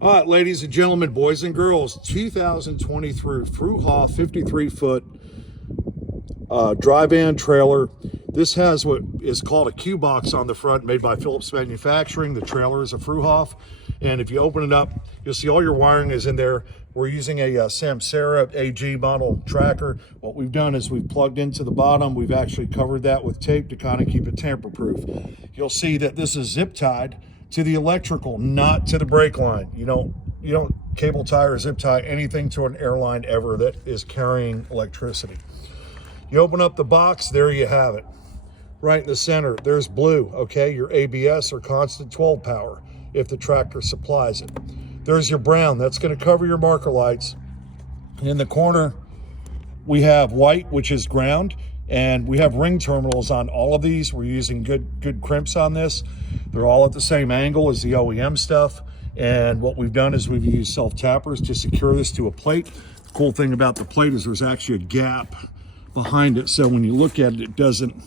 All right, ladies and gentlemen, boys and girls, 2023 Fruhoff 53-foot dry van trailer. This has what is called a Q box on the front, made by Phillips Manufacturing. The trailer is a Fruhoff, and if you open it up, you'll see all your wiring is in there. We're using a Samsara AG model tracker. What we've done is we've plugged into the bottom. We've actually covered that with tape to kind of keep it tamper-proof. You'll see that this is zip tied to the electrical, not to the brake line. You don't cable tie or zip tie anything to an airline ever that is carrying electricity. You open up the box, there you have it. Right in the center, there's blue, okay? Your ABS or constant 12 power, if the tractor supplies it. There's your brown, that's gonna cover your marker lights. In the corner, we have white, which is ground, and we have ring terminals on all of these. We're using good crimps on this. They're all at the same angle as the OEM stuff. And what we've done is we've used self-tappers to secure this to a plate. The cool thing about the plate is there's actually a gap behind it. So when you look at it, it doesn't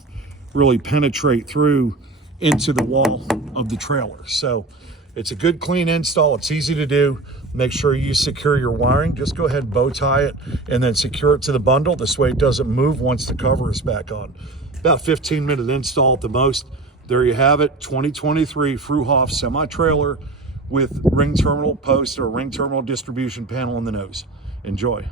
really penetrate through into the wall of the trailer. So it's a good clean install. It's easy to do. Make sure you secure your wiring. Just go ahead and bow tie it and then secure it to the bundle. This way it doesn't move once the cover is back on. About 15-minute install at the most. There you have it, 2023 Fruhoff semi-trailer with ring terminal post or ring terminal distribution panel in the nose. Enjoy.